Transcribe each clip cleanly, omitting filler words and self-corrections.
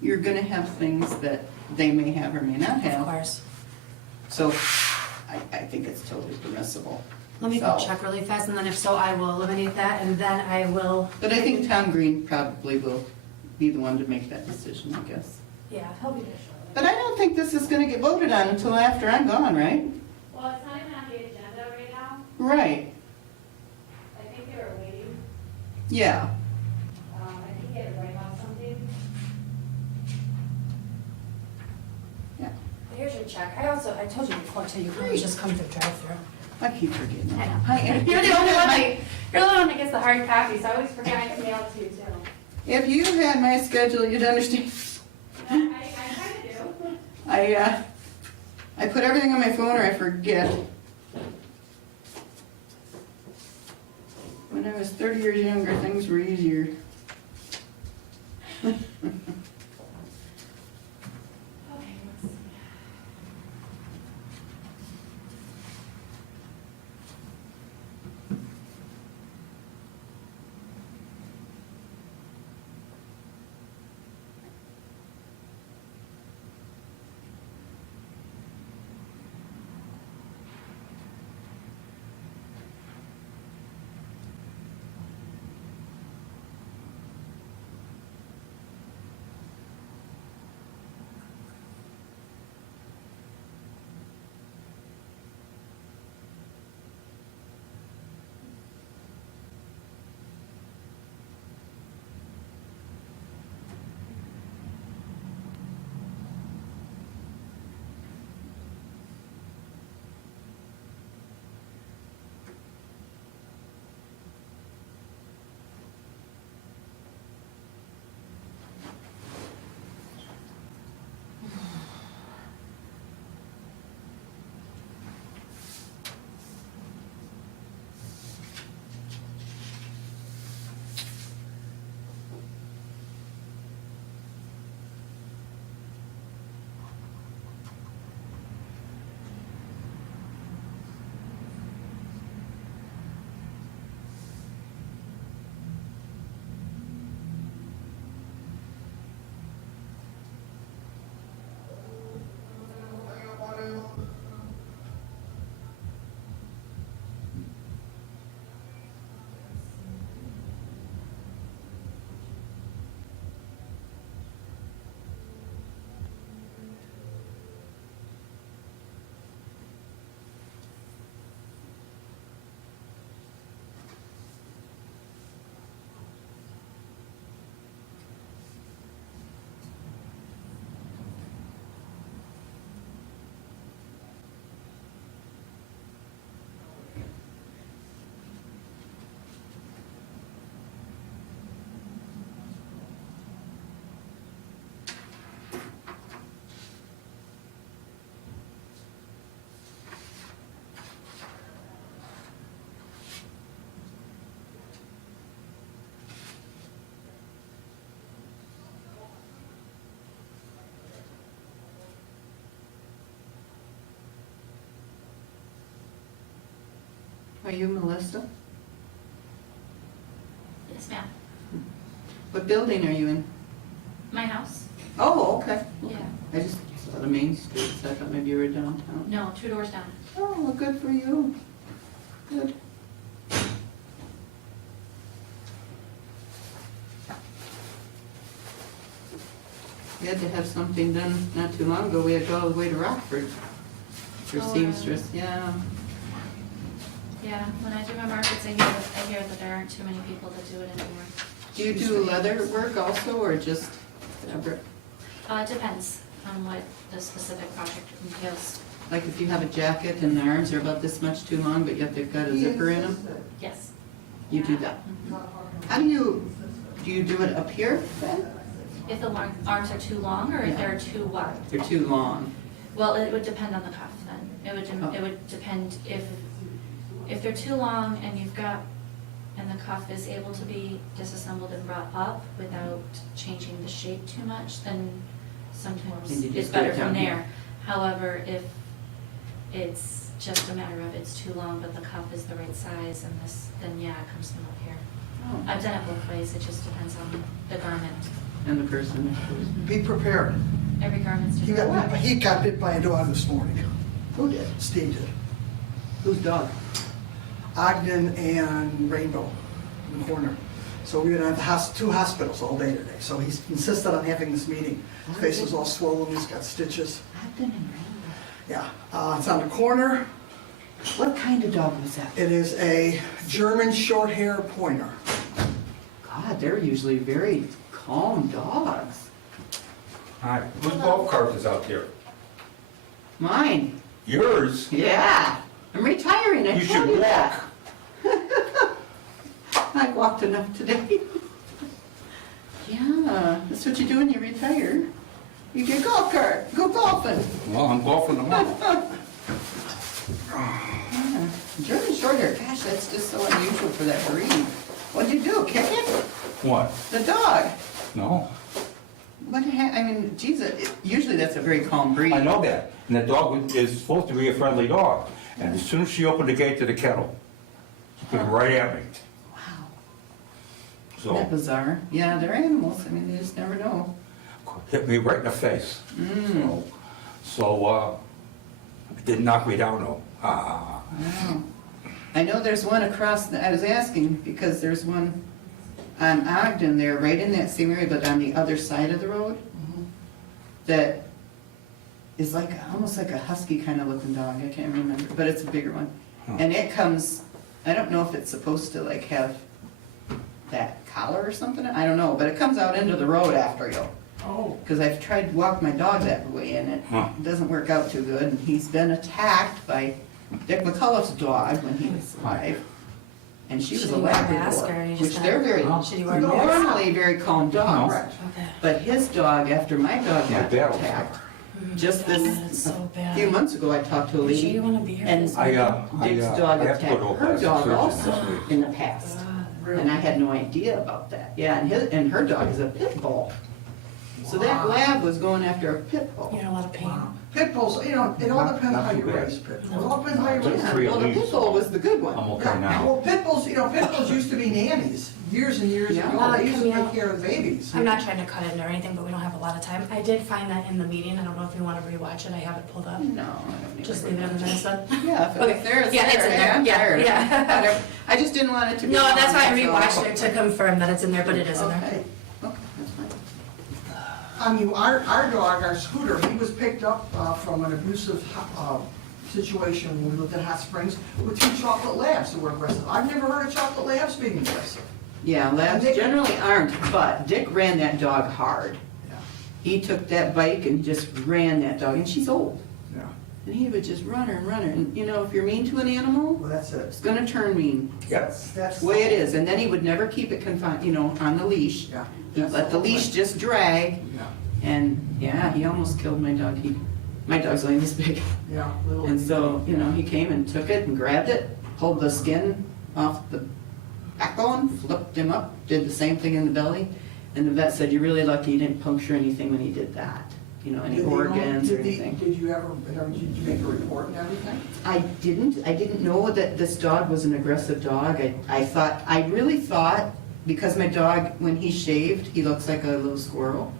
you're gonna have things that they may have or may not Of have. course. So I think it's totally permissible. Let me go So- check really fast, and then if so, I will eliminate that, and then I will. But I think Tom Green probably will be the one to make that decision, I guess. Yeah, he'll be there shortly. But I don't think this is gonna get voted on until after I'm gone, right? Well, it's not even on the agenda right now. Right, I think they were waiting. yeah. I think they had to write off something. Yeah, Here's your check. I told you before too, you can always just come to the drive-through. I keep forgetting. I know. Hi, and You're the only one that gets the hard copy, so I always forget. I can mail it to you too. If you had my schedule, you'd understand. I kind of do. I put everything on my phone or I forget. When I was 30 years younger, things were easier. Okay, let's see. Are you Melissa? Yes, ma'am. What building are you in? My house? Oh, okay. Yeah. I just saw the main street, so I thought maybe you were downtown. No, 2 doors down. Oh, well, good for you. Good. We had to have something done not too long ago. We had to go all the way to Rockford for Oh, seamstress, yeah. Yeah, when I do my markets, I hear that there aren't too many people that do it anymore. Do you do leather work also, or just fabric? It depends on what the specific project entails. Like if you have a jacket and the arms are about this much too long, but yet they've got a zipper in them, Yes. you do that. How do you do it up here then? If the arms are too long or if Yeah. they're too wide? They're too long. Well, it would depend on the cuff then. It would depend if they're too long and and the cuff is able to be disassembled and brought up without changing the shape too much, then sometimes And you it's just go better from down here. there. However, if it's just a matter of it's too long but the cuff is the right size and then yeah, it comes from up here. I've done it both ways, it just depends on the garment. And the person. Be prepared. Every garment's He different. got bit by a dog this morning. Who did? Steve did. Whose dog? Ogden and Rainbow in the corner. So we're gonna have two hospitals all day today. So he's insisted on having this meeting. His face is all swollen, he's got stitches. Ogden and Rainbow. Yeah, it's on the corner. What kind of dog was that? It is a German short hair pointer. God, they're usually very calm dogs. Hi, whose golf cart is out there? Mine. Yours? Yeah. I'm retiring, I You told should you that. walk. I walked enough today. Yeah, that's what you do when you retire. You get a golf cart, go golfing. Well, I'm golfing tomorrow. Yeah. German Shorthair, gosh, that's just so unusual for that breed. What'd you do, kick it? What? The dog? No. I mean, geez, usually that's a very calm breed. I know that. And the dog is supposed to be a friendly dog. And as soon as she opened the gate to the kennel, she came right at me. Wow. Isn't that So, bizarre? Yeah, they're animals, I mean, you just never know. hit me right in the face. Mm. So, it didn't knock me down though. Wow. I know there's one across, I was asking, because there's one on Ogden there, right in that same area, but on the other side of the road, that is like, almost like a husky kind of looking dog, I can't remember, but it's a bigger one. Huh. And it comes, I don't know if it's supposed to like have that collar or something, I don't know, but it comes out into the road after you. Oh. Because I've tried to walk my dog that way and Huh. it doesn't work out too good. And he's been attacked by Dick McCullough's dog when he was 5. And she was Should a he wear a mask, Labrador, or you which just they're very, Huh? Should he wear a mask? normally very calm dogs. Correct. Okay. But his dog, after my dog My got dad was attacked, Mm, just God, this, that's so a bad. few months ago, I talked to a You sure lady. you wanna be here for And this? Dick's dog I have to go attacked to a her plastic dog surgeon also this week. in the past. And I had no idea about that. Yeah, and her dog is a pit bull. So that Wow. lab was going after a pit bull. You're in a lot of pain. Pit bulls, it all depends Not how too you bad. raise pit bulls. It all depends how you Just raise Yeah, three them. at well, the pit least. bull was the good one. I'm okay now. Well, pit bulls used to be nannies, years and years Yeah. ago. They used to Camille, take care of babies. I'm not trying to cut it or anything, but we don't have a lot of time. I did find that in the meeting. I don't know if you want to rewatch it. I have it pulled up. No, I don't need Just to leave it in the minutes then. Yeah, if it Okay. was there, it's Yeah, it's there. in there. Hey, I'm Yeah, tired. yeah. Whatever. I just didn't want it to be. No, that's why I long, so- rewatched it to confirm that it's in there, but it is in there. Okay, okay, that's fine. I mean, our dog, our Scooter, he was picked up from an abusive situation when we lived in Hot Springs with 2 chocolate labs that were aggressive. I've never heard of chocolate labs being aggressive. Yeah, labs Dick- generally aren't, but Dick ran that dog hard. Yeah, He took that bike and just ran that dog, and she's old. yeah. And he would just run her and run her. And you know, if you're mean to an animal, Well, that's it. it's gonna turn mean. Yes. That's That's the way it is. And then he would never keep it confined, you know, on the leash. Yeah. He'd That's let the whole thing. leash just drag. Yeah, And yeah, he almost killed my dog. My dog's only this big. yeah. little- And so, you know, he came and took it and grabbed it, pulled the skin off the backbone, flipped him up, did the same thing in the belly. And the vet said, you're really lucky you didn't puncture anything when he did that. You know, any Did they know- organs or did they- anything. Did you make a report and everything? I didn't know that this dog was an aggressive dog. I really thought, because my dog, when he shaved, he looks like a little squirrel.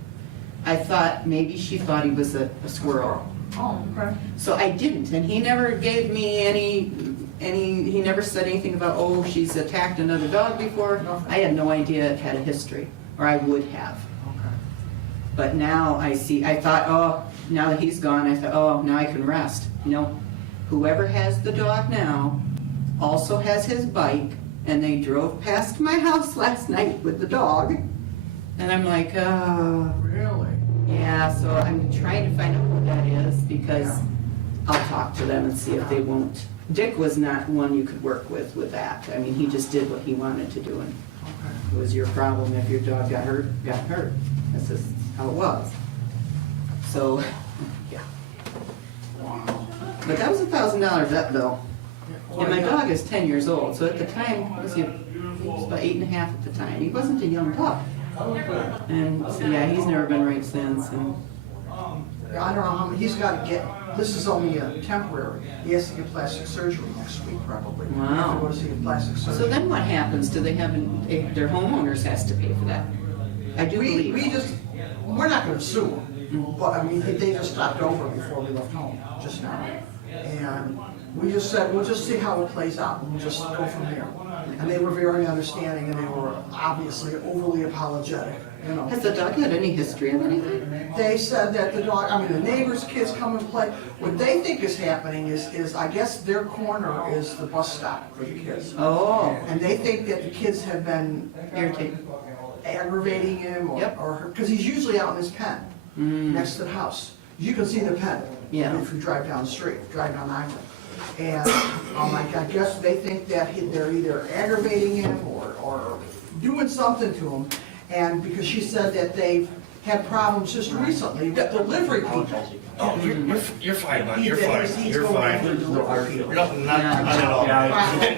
I thought maybe she thought he was a squirrel. Oh, okay. So I didn't, and he never gave me he never said anything about, oh, she's attacked another dog before. Nothing. I had no idea it had a history, or I would have. Okay. But now I thought, oh, now that he's gone, I thought, oh, now I can rest. You know, whoever has the dog now also has his bike, and they drove past my house last night with the dog. And I'm like, oh, Really? yeah, so I'm trying to find out who that is, because Yeah. I'll talk to them and see if they won't. Dick was not one you could work with that. I mean, he just did what he wanted to do, and Okay. it was your problem if your dog got hurt. That's just how it was. So, yeah. But that was $1,000 vet bill. And my dog is 10 years old, so at the time, he was about 8.5 at the time. He wasn't a young pup. And so, yeah, he's never been right since. And I don't know how, he's gotta get, this is only temporary. He has to get plastic surgery next week probably. Wow. To go to see a plastic So surgeon. then what happens? Do they have, their homeowners has to pay for that? I do We believe. just, we're not gonna sue them, but I mean, they just stopped over before we left home, just now. And we just said, we'll just see how it plays out, and we'll just go from there. And they were very understanding, and they were obviously overly apologetic, you know. Has the dog had any history of anything? They said that the dog, I mean, the neighbors' kids come and play. What they think is happening is I guess their corner is the bus stop for the kids. Oh, And they think that the kids have been irritating. aggravating him Yep. or, because he's usually out in his pen, next to the house. You can see the pen. Yeah. If you drive down the street, drive down Island. And, I guess they think that they're either aggravating him or doing something to him. And because she said that they've had problems just recently with delivery people. Oh, you're fine, bud, you're He's fine, going you're after fine. delivery people. Not at all. Not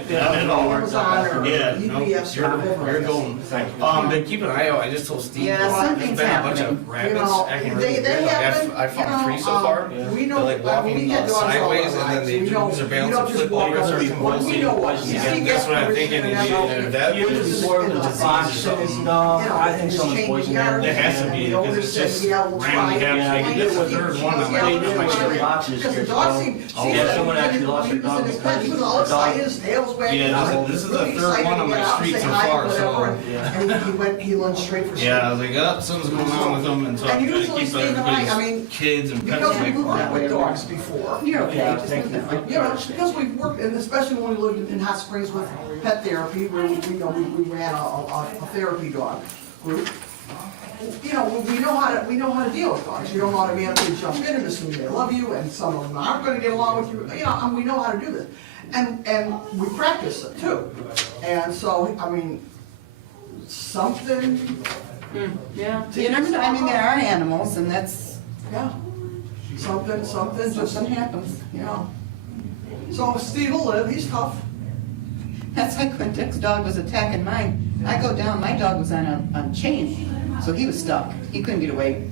at all. Amazon or Yeah, no, UPS. you're golden. But keep an eye out, I just told Steve, Yeah, there's something's been a bunch happening. of rabbits You know, acting they really weird. Like, happen, I found you 3 so know, far. we know, They're like walking we had dogs all our sideways and then lives. they We do don't- their we balance don't and just flip walk over up or and- convulsing. we know what- Yeah, see, that's what I'm that's thinking, what is we're either that or Usually it's more a than a disease or box something. I think someone's poisoned there. It has to be, because it's just randomly happening. This is the third one on my street. Because the dog seemed. Yeah, someone actually lost their dog because He was all excited, his tail was wagging. Yeah, this is the really third excited one to on get my out and street say so hi, far, whatever, so, and he lunged straight for. Yeah, I was like, oh, something's going on with them, and so And I'm trying to usually keep Steve and I mean, everybody's kids and pets Because away we've from worked it. with dogs before. You're okay, Yeah, just thank move you. that way. You know, because we've worked, and especially when we lived in Hot Springs with pet therapy, where we ran a therapy dog group. You know, we know how to deal with dogs. You don't automatically jump in and assume they love you, and some of them aren't gonna get along with you. You know, and we know how to do this. And we practice it too. And so, I mean, something, Yeah, you never know, I mean, there are animals, and that's, yeah, something just, something happens, you know. So Steve will live, he's tough. That's like when Dick's dog was attacking mine. I go down, my dog was on a chain, so he was stuck. He couldn't get away.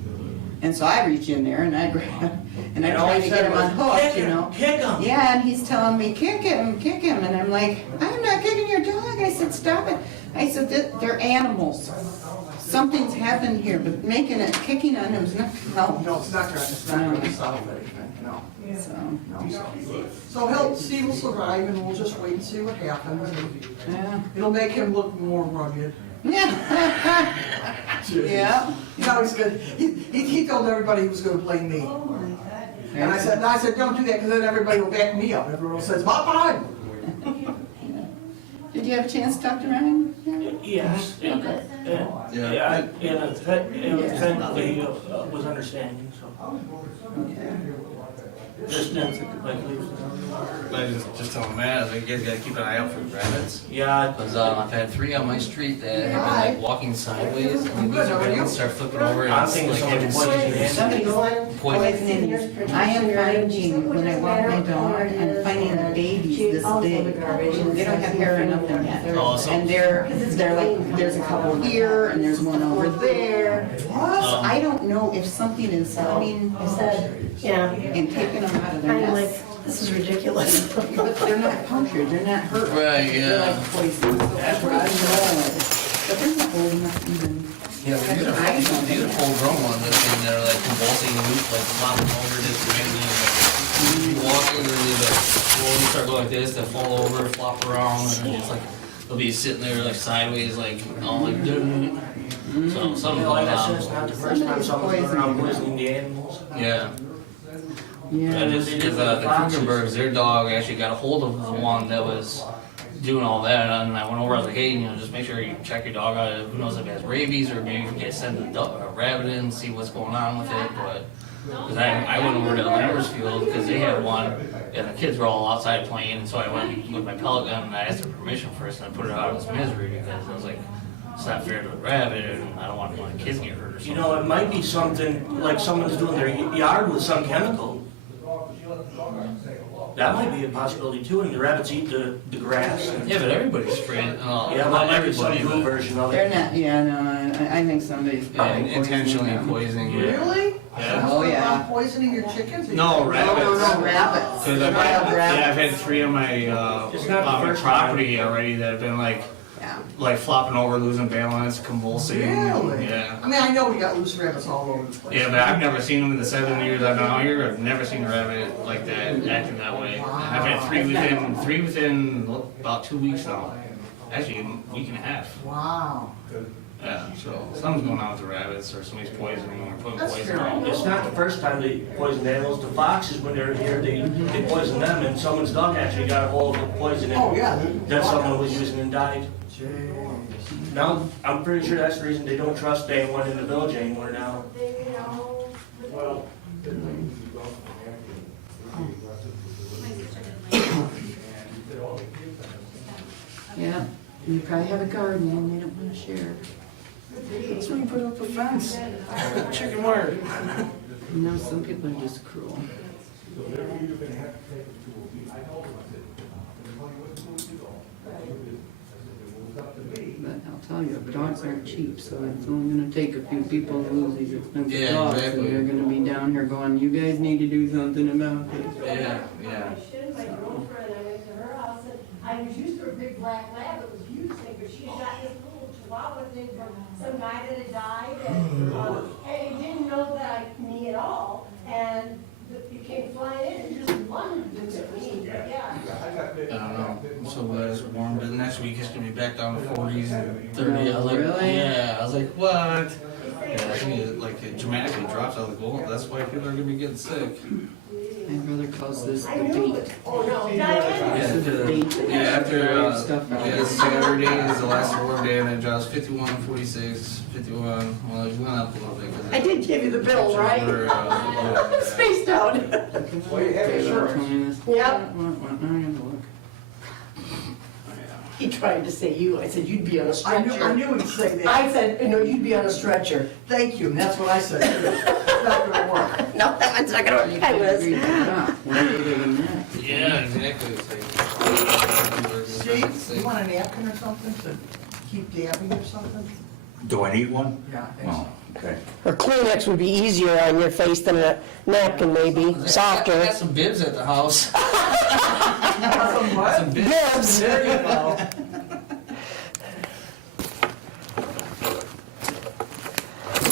And so I reach in there and I grab him, and I try to get him unhooked, you know. Kick him. Yeah, and he's telling me, kick him. And I'm like, I'm not kicking your dog. I said, stop it. I said, they're animals. Something's happened here, but kicking on him is not gonna help. No, it's not gonna solve anything, no. So, No. So Steve will survive, and we'll just wait and see what happens. And yeah. it'll make him look more rugged. Yeah. Yeah. No, he's good. He told everybody he was gonna blame me. And I said, don't do that, because then everybody will back me up. Everyone says, "Hop behind." Did you have a chance to talk to Ryan? Yes, and technically was understanding, so. Just didn't, like, I just tell Matt, I was like, you guys gotta keep an eye out for rabbits. yeah, Because I've had 3 on my street that have been like walking sideways, and these are gonna start flipping over, and I'm it's thinking like someone's having poisoning. Somebody's poisoning. I am finding, when I walk my dog, I'm finding the babies this big. They don't have hair enough in yet. Oh, so- And they're like, there's a couple here, and there's one over there. So I don't know if something is coming Yeah, and taking them out of their I'm like, nest. this is ridiculous. But they're not punctured, they're not hurt. Right, They're yeah. like poison, so that's what I know. But they're not old enough to even. Yeah, these are full grown ones that are like convulsing and loose, like flopping over this randomly. Like, you walk in, and they like slowly start going like this, they fall over, flop around, and then it's like they'll be sitting there like sideways, like all like. So something like going I said, it's on. not the first time someone's been around poisoning the animals. Yeah. Yeah. Because the Krugenbergs, their dog actually got a hold of the one that was doing all that, and I went over, I was like, hey, just make sure you check your dog out, who knows if it has rabies, or maybe you can send a rabbit in and see what's going on with it, but, because I went over to Lambersfield, because they had one, and the kids were all outside playing, and so I went with my pellet gun, and I asked their permission first, and I put it out of its misery, because I was like, it's not fair to the rabbit, and I don't want my kids to get hurt or something. You know, it might be something, like someone's doing their yard with some chemical. That might be a possibility too, and the rabbits eat the grass. and- Yeah, but everybody's afraid, Yeah, not but maybe some everybody, new but version of They're it. not, yeah, no, I think somebody's probably intentionally them. poisoning. Yeah. Really? Yeah. Oh, yeah. Poisoning your chickens? No, rabbits. No, rabbits. Cause Wild I've rabbits. had 3 on my, It's not the on my first property already that have been Yeah. like flopping over, losing balance, convulsing. Really? Yeah. I mean, I know we got loose rabbits all over the place. Yeah, but I've never seen them in the 7 years I've been out here. I've never seen a rabbit like that, acting that way. I've had three within about 2 weeks now. Actually, a week and a half. Wow. Yeah, so something's going on with the rabbits, or somebody's poisoning or putting That's poison fair. on. It's not the first time they poison animals. The foxes, when they're here, they poison them, and someone's dog actually got a hold of the poison Oh, yeah. that someone was using and died. Jeez. Now, I'm pretty sure that's the reason they don't trust anyone in the village anymore now. Yeah, and you probably have a garden and they don't wanna share. That's when you put up a fence. Chicken wire. You know, some people are just cruel. But I'll tell you, dogs aren't cheap, so it's only gonna take a few people to lose these expensive Yeah, dogs. exactly. And they're gonna be down here going, you guys need to do something about it. Yeah. My girlfriend, I went to her house and I was used to a big black lab, it was a huge thing, but she had got this little chihuahua thing from some guy that had died and he didn't know that me at all, and it came flying in and just lunged at me, yeah. I don't know. I'm so glad it's warm, but next week it's gonna be back down to 40s and 30s. I was like, Really? yeah. I was like, what? Yeah, I think it dramatically drops out of the goal. That's why people are gonna be getting sick. My brother calls this the I knew bait. it, oh no, This is the bait that Yeah, has after weird stuff on yeah, it. Saturday is the last warm day, and it drops 51, 46, 51. Well, it went up a little bit. 'cause I did give you the bill, right? right? Spaced out. Well, you have insurance. Yep. Look. He tried to say you, I said you'd be on a I stretcher. knew he'd say that. I said, no, you'd be on a stretcher. Thank you, and that's what I said. It's not gonna work. No, that one's not gonna work. I was. Way later than that. Yeah, exactly. It's like, Steve, you want a napkin or something to keep dabbing or something? Do I need one? Yeah, I think Oh, so. okay. Or Kleenex would be easier on your face than a napkin maybe, I softer. got some bibs at the house. Some what? Some bibs. Bibs. There you go.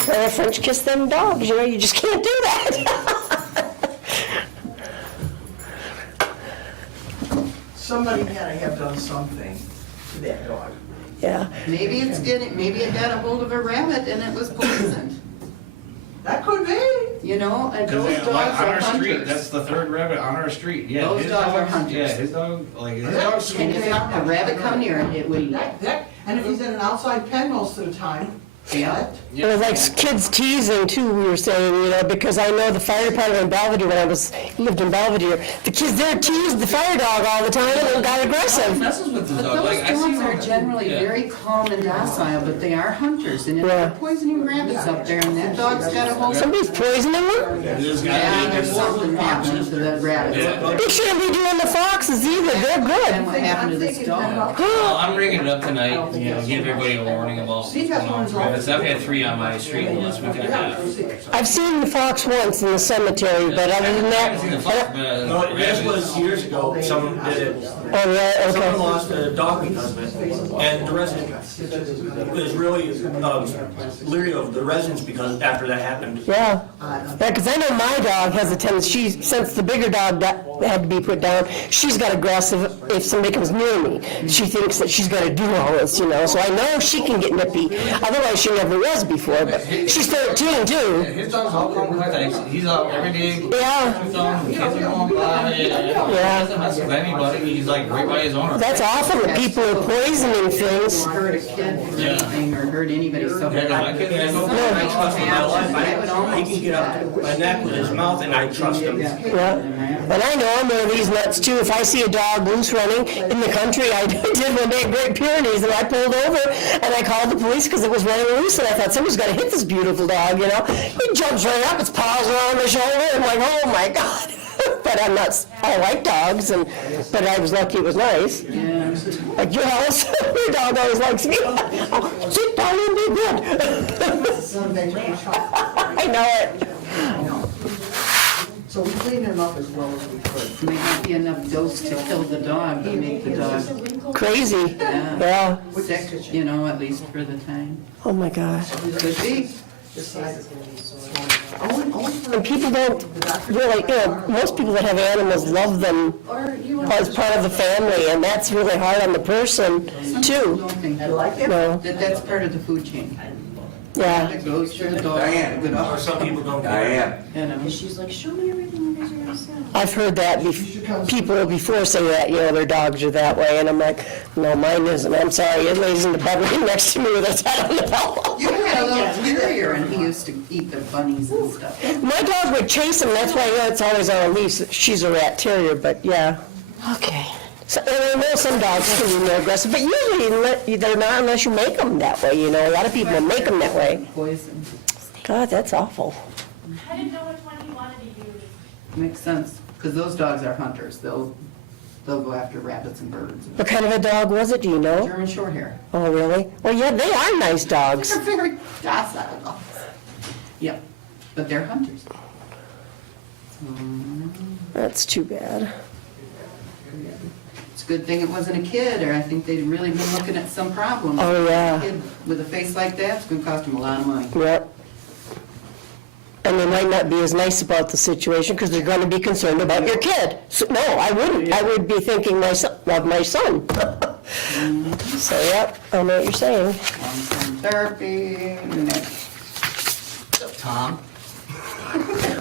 Try to French kiss them dogs, you know, you just can't do that. Somebody had to have done something to that dog. Yeah, Maybe maybe it got a hold of a rabbit and it was poisoned. That could be. You know, and Because those dogs on are our street, hunters. that's the third rabbit on our street. Yeah, Those his dogs are dog- hunters. Yeah, his dog, like his dog's And if a rabbit come near it, it would eat it. And if he's in an outside pen most of the time, Yeah. it was like kids teasing too, we were saying, you know, because I know the fire department in Belvedere, when I lived in Belvedere, the kids there teased the fire dog all the time and it got aggressive. messes with his But dog. those Like, I see dogs are him- generally yeah. very calm and docile, but they are hunters, and if Yeah. they're poisoning rabbits up there, and that dog's got a hold of Somebody's poisoning them? There's yeah, gotta there's be. something happening to that rabbit. Yeah. They shouldn't be doing the foxes either, they're And good. what happened to this dog? Well, I'm ringing it up tonight, you know, give everybody a warning about what's Steve has going on one with as well. rabbits. I've had 3 on my street in the last week and a half. I've seen the fox once in the cemetery, but other than I that, haven't seen the fox, but No, this was years ago, someone did it. oh, yeah, Someone okay. lost a dog because of it, and the resident was really leery of the residents because after that happened. Yeah, because I know my dog has a tendency, since the bigger dog had to be put down, she's got aggressive if somebody comes near me. She thinks that she's got to do all this, you know, so I know she can get nippy. Otherwise, she never was before, but she's 13 Yeah, too. his dog's all calm and nice. He's out every day. Yeah, With them, the kids are going by. He doesn't mess with anybody. He's like right by his owner. that's awful that people are poisoning things. Hurt a kid or Yeah. anything, or hurt anybody, so. Yeah, my kids, they go I trust him. I can get up to my neck with his mouth and I trust him. Yeah, and I know I'm one of these nuts too. If I see a dog loose running in the country, I did one day at Great Pyrenees, and I pulled over and I called the police because it was running loose, and I thought somebody's got to hit this beautiful dog, you know. He jumps right up, his paws are on my shoulder, and I'm like, oh my God. but I'm not, I like dogs, but I was lucky it was nice. Yeah. Like your house, your dog always likes me. Oh, sit down and be good. Sunday, chocolate. I know it. I know. So we cleaned him up as well as we could. May not be enough dose to kill the dog, but make the dog Crazy. Yeah. Yeah. sick, you know, at least for the time. Oh my gosh. Could be. And people don't really, most people that have animals love them as part of the family, and that's really hard on the person too. Don't think No, that's part of the food chain. yeah. It goes through the dog. Diane. the Or dog, some people don't care. Diane, You know. She's like, show me everything you guys are gonna sell. I've heard that people before say that, their dogs are that way, and I'm like, no, mine isn't. I'm sorry, it lays in the bedroom next to me with its head on the pillow. You had a little terrier and he used to eat the bunnies and stuff. My dog would chase him, that's why it's always on a leash. She's a rat terrier, but yeah. Okay. So, and I know some dogs can be more aggressive, but usually they're not unless you make them that way, A lot of people make them that way. Poison. God, that's awful. I didn't know which one he wanted to use. Makes sense, because those dogs are hunters. They'll go after rabbits and birds. What kind of a dog was it, do you know? German Shorthair. Oh, really? Well, yeah, they are nice dogs. They're very docile dogs. Yep, but they're hunters. That's too bad. It's a good thing it wasn't a kid, or I think they'd really been looking at some problem. Oh, yeah. A kid with a face like that, it's gonna cost them a lot of money. Yep. And they might not be as nice about the situation because they're going to be concerned about your kid. So, no, I wouldn't. I would be thinking of my son. So, yep, I know what you're saying. Long-term therapy, Tom?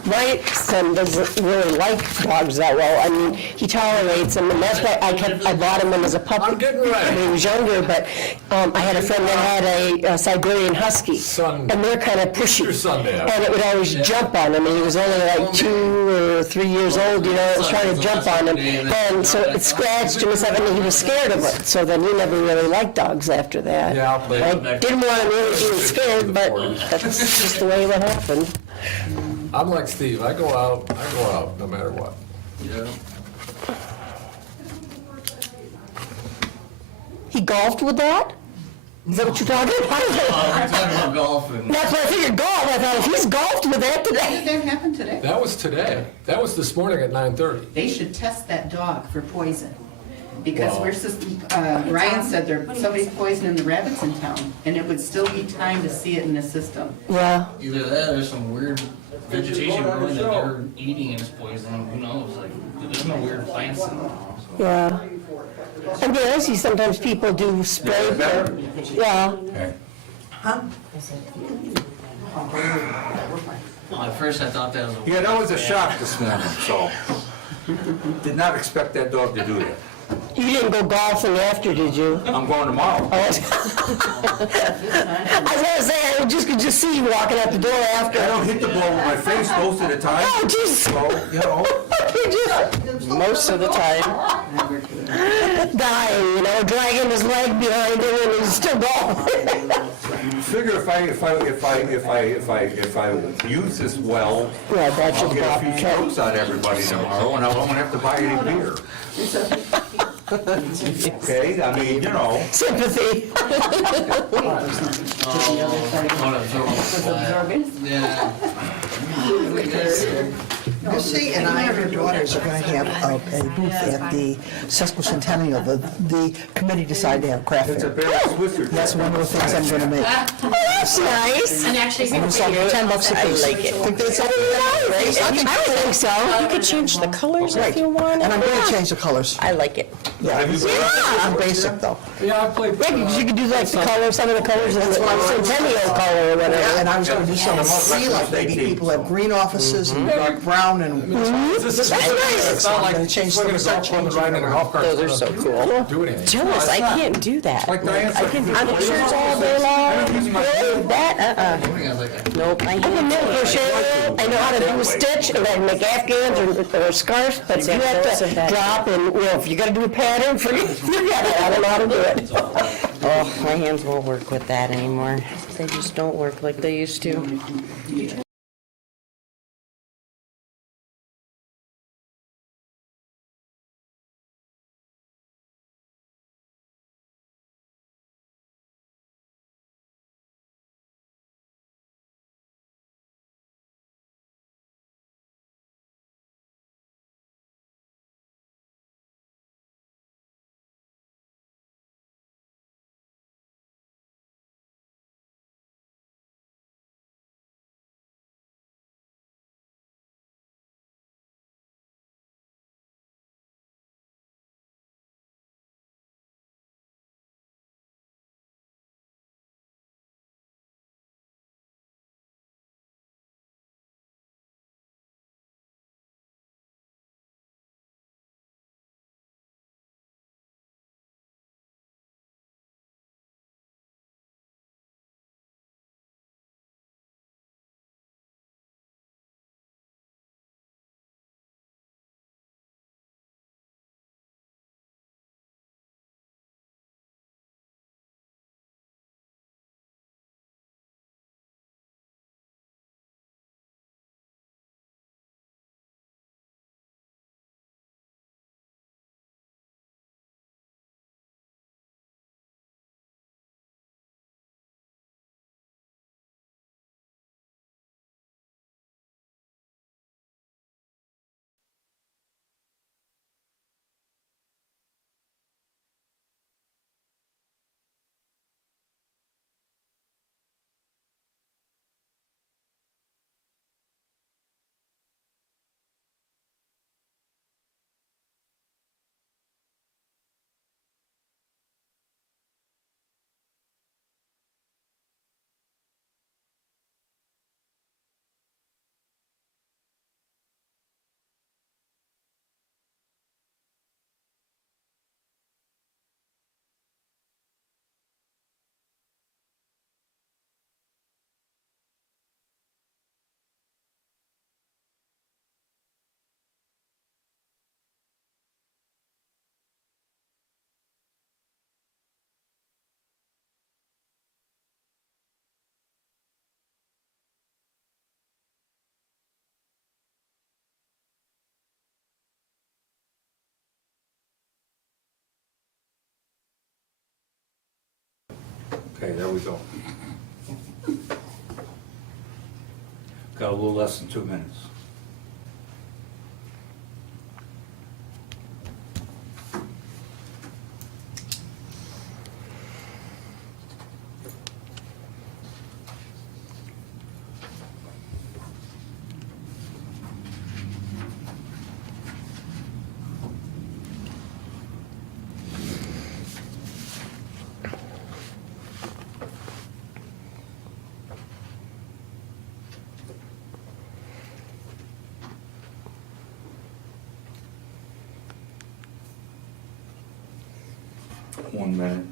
My son doesn't really like dogs that well. I mean, he tolerates them, and that's why I bought him when he was a puppy. I'm getting ready. When he was younger, but I had a friend that had a Siberian Husky. Son. And they're kind of pushy. Your son, Dad. And it would always jump on him, and he was only like 2 or 3 years old, it was trying to jump on him. And so it scratched him and stuff, and he was scared of it. So then he never really liked dogs after that. Yeah, I'll play I it back. didn't want him really being scared, but that's just the way it happened. I'm like Steve, I go out no matter what. Yeah. He golfed with that? Is that what you're talking We're about? talking about golfing. That's what I figured, golf. I thought, if he's golfed with that Did today. that happen today? That was today. That was this morning at 9:30. They should test that dog for poison. Because Wow. Ryan said somebody's poisoning the rabbits in town, and it would still be time to see it in the system. Yeah. Either that or some weird vegetation growing that they're eating and it's poison. Who knows? Like, there's no weird plants in them. So. Yeah. And then I see sometimes people do spray. Yeah. okay. Well, at first I thought that was a Yeah, that was a shock this morning, so. Did not expect that dog to do that. You didn't go golfing after, did you? I'm going tomorrow. I was gonna say, I could just see you walking out the door after. I don't hit the ball with my face most of the time. Oh, Jesus. So, you know, Most of the time. Dying, dragging his leg behind him and he's still golfing. figure if I use this well, Yeah, that's I'll just get a few golfing. strokes on everybody tomorrow, and I won't have to buy any beer. Okay, I mean, Sympathy. Yeah. Missy and I and her daughters are going to have a booth at the sesquicentennial. The committee decided to have craft it's a fair. bear Swisher. That's one of the things I'm going to make. Oh, that's nice. And actually, I'm going to sell for $10 a piece. I like it. Think that's something I would think so. You could change the colors if you want. And I'm going to change the colors. I like it. Yeah. I'm basic though. Yeah, I played. Right, because you could do like the color, some of the colors of the centennial color or whatever. And I was going to do some see like maybe people have green offices and dark brown and. This is it's not like I'm gonna change swinging a some- golf club and riding in a golf cart. Those are so cool. Do anything. Jealous, I can't do that. Like Diane I can do said, pictures all day long. Really? That, Nope, I I'm a can't. middle crochet. I know how to do a stitch and I can make afghans or scarves, but if you have to drop and, if you gotta do a pattern, forget it. I don't know how to do it. Oh, my hands won't work with that anymore. They just don't work like they used to. Okay, there we go. Got a little less than 2 minutes. One minute.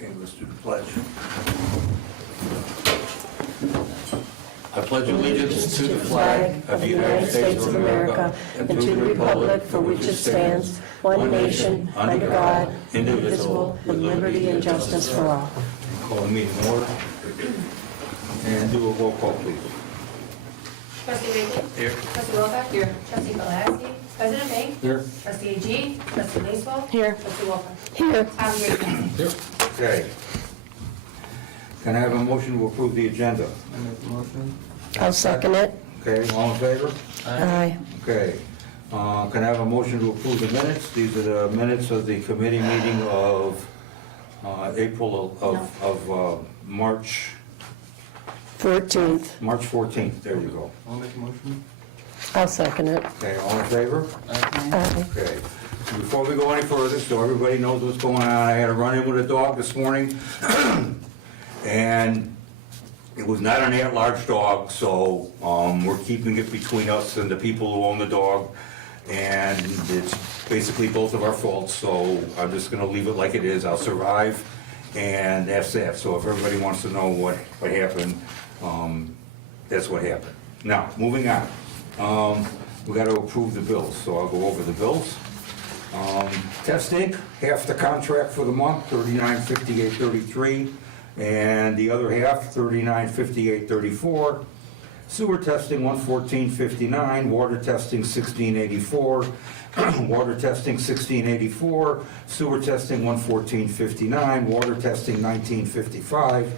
Okay, let's do the pledge. I pledge allegiance to the flag of the United States of America and to the republic for which it stands, one nation, under God, indivisible, with liberty and justice for all. Call the meeting to order. And do a roll call, please. Trustee Baker. Here. Trustee Wolfak. Here. Trustee Malinsky. President May. Here. Trustee Agee. Trustee Lacewell. Here. Trustee Wolfak. Here. Tom Green. Here. Okay. Can I have a motion to approve the agenda? I'll second it. Okay, all in favor? Aye. Okay. Can I have a motion to approve the minutes? These are the minutes of the committee meeting of March 14th. March 14th. There you go. I'll make a motion. I'll second it. Okay, all in favor? Aye. Okay. Before we go any further, so everybody knows what's going on, I had a run-in with a dog this morning, and it was not an at-large dog, so we're keeping it between us and the people who own the dog, and it's basically both of our faults, so I'm just gonna leave it like it is. I'll survive, and that's that. So if everybody wants to know what happened, that's what happened. Now, moving on. We gotta approve the bills, so I'll go over the bills. Test Inc., half the contract for the month, $39.58.33, and the other half, $39.58.34. Sewer testing, $114.59, water testing, $16.84, water testing, $16.84, sewer testing, $114.59, water testing, $19.55.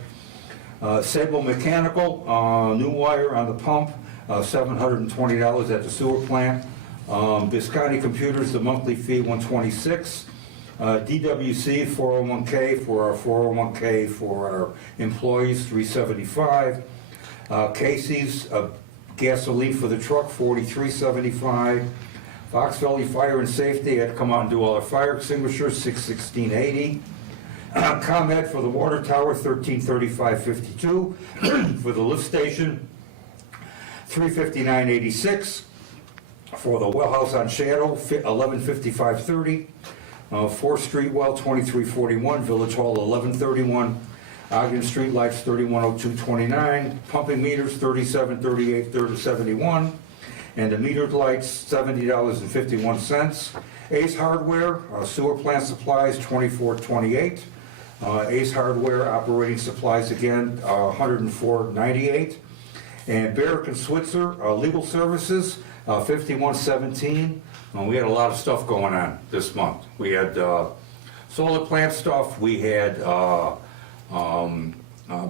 Sable Mechanical, new wire on the pump, $720 at the sewer plant. Biscotti Computers, the monthly fee, $126. DWC, 401K for our 401K for our employees, $375. Casey's, gasoline for the truck, $43.75. Fox Valley Fire and Safety had to come out and do all our fire extinguishers, $616.80. ComEd for the water tower, $1335.52. For the lift station, $359.86. For the well house on Shadow, $1155.30. 4th Street well, $2341. Village Hall, $1131. Ogden Street lights, $3102.29. Pumping meters, $3738.71. And the metered lights, $70.51. Ace Hardware, sewer plant supplies, $24.28. Ace Hardware operating supplies again, $104.98. And Barrick and Switzer, legal services, $51.17. We had a lot of stuff going on this month. We had solar plant stuff, we had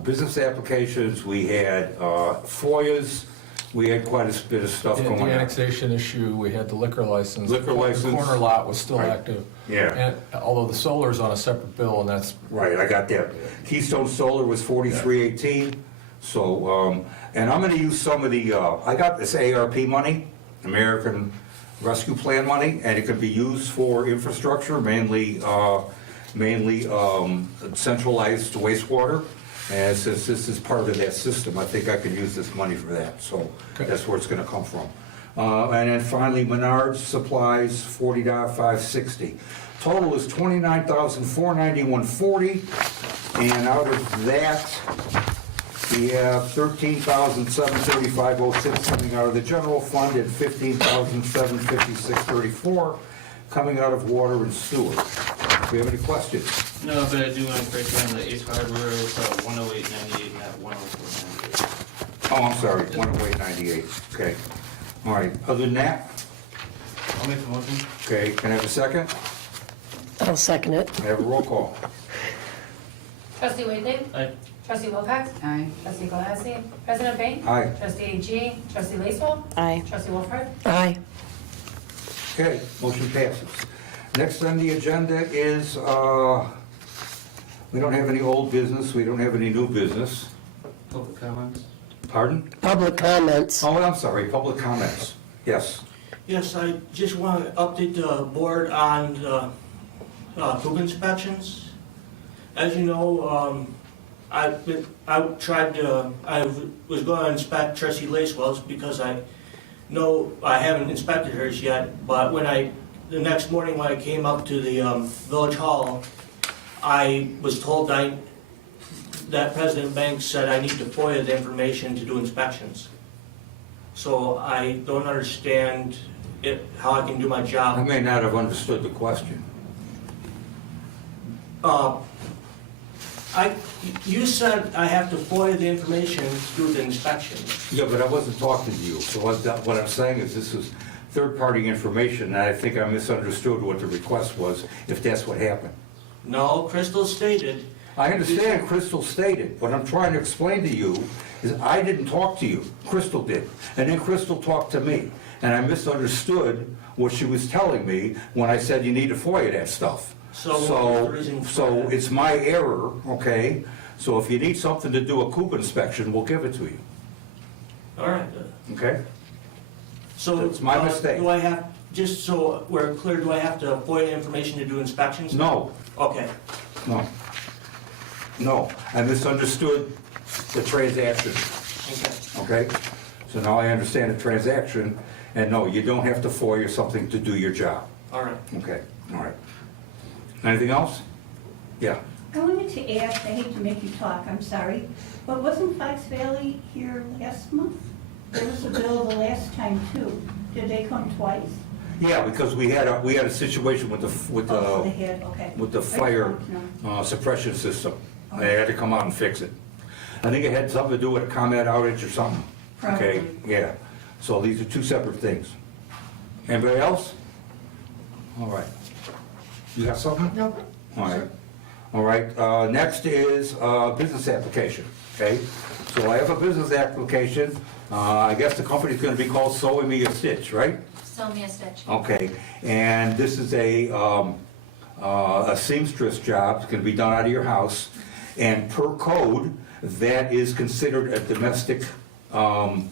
business applications, we had FOIAs, We had quite a bit of stuff The going on. annexation issue, we had the liquor license. Liquor The license. corner lot was still Right. active. Yeah. And although the solar's on a separate bill, and that's, Right, I got that. Keystone Solar was 4318, so, and I'm gonna use some of the, I got this ARP money, American Rescue Plan money, and it can be used for infrastructure, mainly centralized wastewater. And since this is part of that system, I think I can use this money for that, so Okay. that's where it's gonna come from. And then finally, Menards Supplies, 40.560. Total is 29,491.40, and out of that, we have 13,735.06 coming out of the general fund and 15,756.34 coming out of water and sewer. Do you have any questions? No, but I do want to break down the Ace Hardware, it's 108.98, not 104.98. Oh, I'm sorry, 108.98, okay. All right, other than that, I'll make the motion. okay, can I have a second? I'll second it. I have a roll call. Trustee Whitley. Aye. Trustee Wilcox. Aye. Trustee Galassi. President Bain. Aye. Trustee G. Trustee Lacewell. Aye. Trustee Wolford. Aye. Okay, motion passes. Next on the agenda is, we don't have any old business, we don't have any new business. Public comments? Pardon? Public comments. Oh, I'm sorry, public comments. Yes. Yes, I just want to update the board on poop inspections. As you know, I was going to inspect Trustee Lacewell's because I know I haven't inspected hers yet, but the next morning when I came up to the village hall, I was told that President Banks said I need to FOIA the information to do inspections. So I don't understand how I can do my I job. may not have understood the question. You said I have to FOIA the information to do the inspection. Yeah, but I wasn't talking to you. So what I'm saying is this is third-party information, and I think I misunderstood what the request was, if that's what happened. No, Crystal stated, I understand Crystal stated. What I'm trying to explain to you is I didn't talk to you. Crystal did. And then Crystal talked to me. And I misunderstood what she was telling me when I said you need to FOIA that stuff. So what was the reason for So that? it's my error, okay? So if you need something to do a coop inspection, we'll give it to you, all right. okay? So. It's my mistake. Do I have, just so we're clear, do I have to FOIA information to do inspections? No, Okay. no. No, I misunderstood the transaction, Okay. okay? So now I understand the transaction, and no, you don't have to FOIA something to do your job. All right. Okay, all right. Anything else? Yeah. I wanted to ask, I hate to make you talk, I'm sorry, but wasn't Fox Valley here last month? There was a bill the last time too. Did they come twice? Yeah, because we had a situation with Oh, they had, okay. with the I just fire wanted to know. suppression system. They had to come out and fix it. I think it had something to do with a ComEd outage or something. Okay, Probably. yeah. So these are two separate things. Anybody else? All right. You got something? No. All right. All right, next is business application, okay? So I have a business application. I guess the company's gonna be called Sewing Me a Stitch, right? Sew me a stitch. Okay, and this is a seamstress job, it's gonna be done out of your house, and per code, that is considered a domestic, home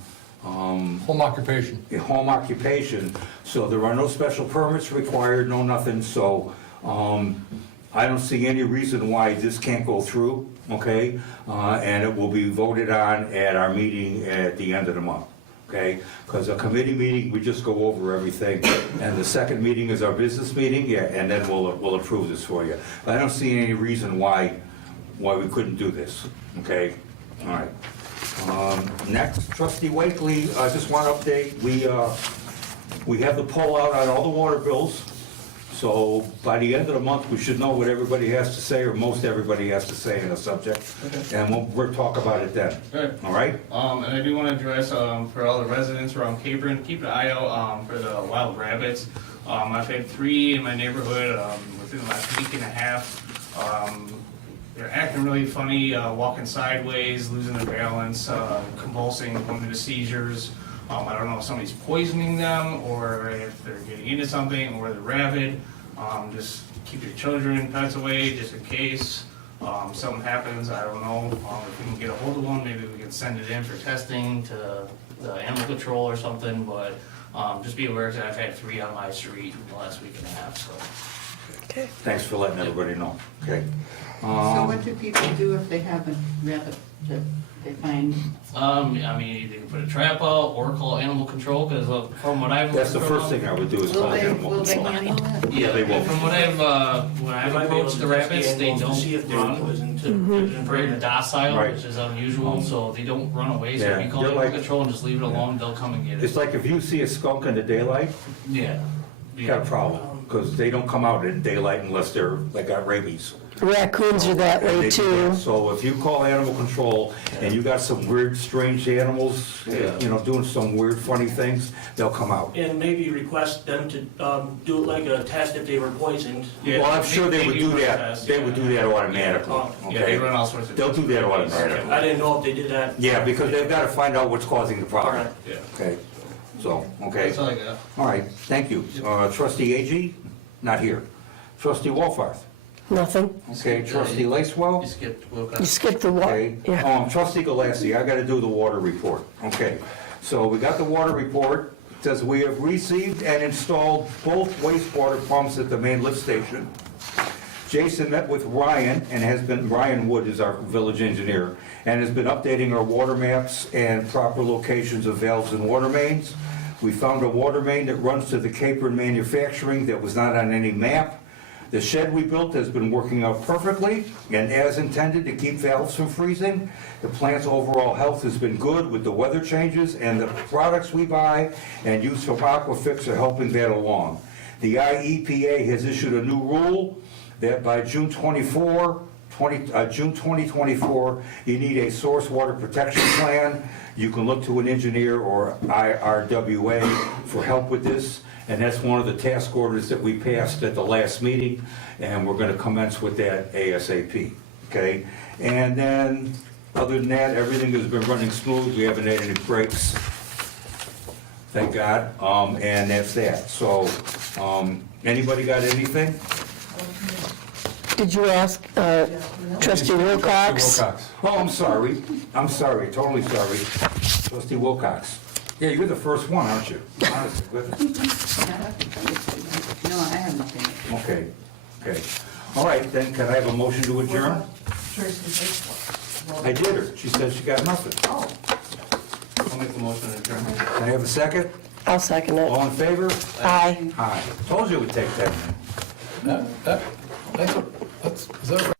occupation. a home occupation, so there are no special permits required, no nothing, so, I don't see any reason why this can't go through, okay? And it will be voted on at our meeting at the end of the month, okay? Because a committee meeting, we just go over everything, and the second meeting is our business meeting, yeah, and then we'll approve this for you. But I don't see any reason why we couldn't do this, okay? All right. Next, trustee Wakely, I just want to update, we have the poll out on all the water bills, so by the end of the month, we should know what everybody has to say, or most everybody has to say in the subject, and we'll talk about it then, Good. all right? And I do want to address, for all the residents around Cabron, keep an eye out, for the wild rabbits. I've had 3 in my neighborhood, within the last week and a half. They're acting really funny, walking sideways, losing their balance, convulsing, going into seizures. I don't know if somebody's poisoning them, or if they're getting into something, or they're rabid. Just keep your children, pets away, just in case. Something happens, I don't know. If we can get a hold of one, maybe we can send it in for testing to the animal control or something, but, just be aware that I've had 3 on my street in the last week and a half, so. Thanks for letting everybody know, okay? So what do people do if they have a rabbit that they find? I mean, they can put a trap out or call animal control, because from what I've. That's the first thing I would do is Will call they, animal will they control. handle that? Yeah, They will. from what when I've They might be able approached to the test rabbits, they animals to don't see if they're run. poisoned. They're very docile, Right. which is unusual, so they don't run away, so if Yeah, you call they're animal like- control and just leave it alone, they'll come and get It's it. like if you see a skunk in the daylight, Yeah. you got a problem, because they don't come out in daylight unless they got rabies. Raccoons are that And way they do too. that. So if you call animal control and you got some weird, strange animals, you know, doing some weird, funny things, they'll come out. And maybe request them to do like a test if they were poisoned. Yeah, Well, I'm sure they would do run that, tests, they yeah. would do that automatically, Yeah, they okay? run all sorts of. They'll do that automatically. I didn't know if they did that. Yeah, because they've got to find out what's causing the problem. Yeah. Okay, so, okay. That's all I got. All right, thank you. Trustee Agee, not here. Trustee Wolfarth, Nothing. okay. Trustee Lacewell, You skipped You Wilcox. skipped the okay. one. Yeah. Trustee Galassi, I got to do the water report. Okay, so we got the water report. It says we have received and installed both wastewater pumps at the main lift station. Jason met with Ryan Ryan Wood is our village engineer, and has been updating our water maps and proper locations of valves and water mains. We found a water main that runs to the Capron Manufacturing that was not on any map. The shed we built has been working out perfectly and as intended to keep valves from freezing. The plant's overall health has been good with the weather changes, and the products we buy and use from Aquafix are helping that along. The IEPA has issued a new rule that by June 2024, you need a source water protection plan. You can look to an engineer or IRWA for help with this, and that's one of the task orders that we passed at the last meeting, and we're going to commence with that ASAP, okay? And then, other than that, everything has been running smooth. We haven't had any breaks, thank God, and that's that. So, anybody got anything? Did you ask Trustee Wilcox? Oh, I'm sorry, totally sorry. Trustee Wilcox. Yeah, you're the first one, aren't you? Honestly, with it. No, I have nothing. Okay, okay. All right, then, can I have a motion to adjourn? I did her, she said she got nothing. Oh, I'll make the motion to adjourn. Can I have a second? I'll second it. All in favor? Aye. Aye. Told you it would take 10 minutes. Is that